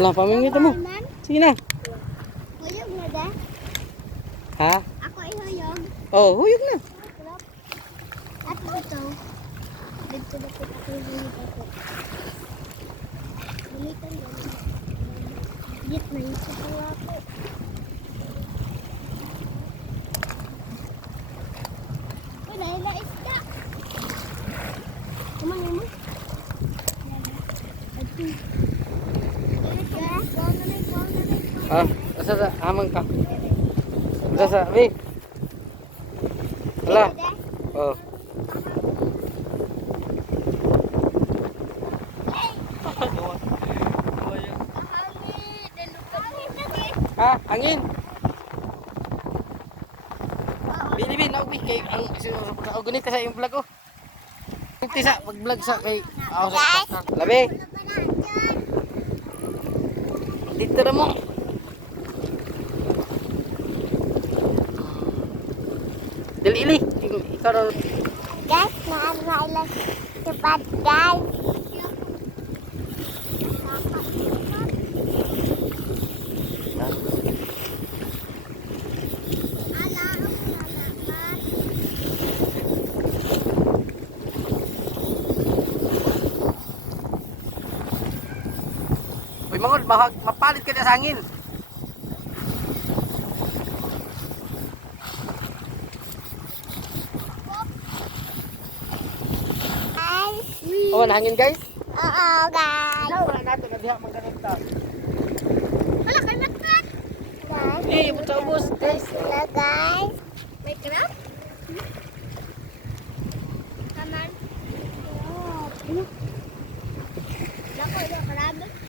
Wala, pamingwit mo. Sige na. Huyog na da. Ha? Ako ay huyog. Oh, huyog na. At ito. Dito na po ako huyog ako. Bulitan na. Git na yung sigaw ako. Wala, ila isda. Kumang mo. Ah, asa sa hamang ka? Asa sa, Bi? Wala. Oh. Ha, angin. Bili naugbi kay ang kaugunit ka sa iyong vlog oh. Kunti sa pag-vlog sa kay sa labi. Dito na mo. Dili ikaw na. Guys, naarma cepat guys. Uy mangod, mapalit ka sa hangin. Oh, nahangin guys. Oo guys. Wala nato na diha magkanita. Hala, kay matmat. Guys, Eh, buta ubos. guys, sila guys. May crab?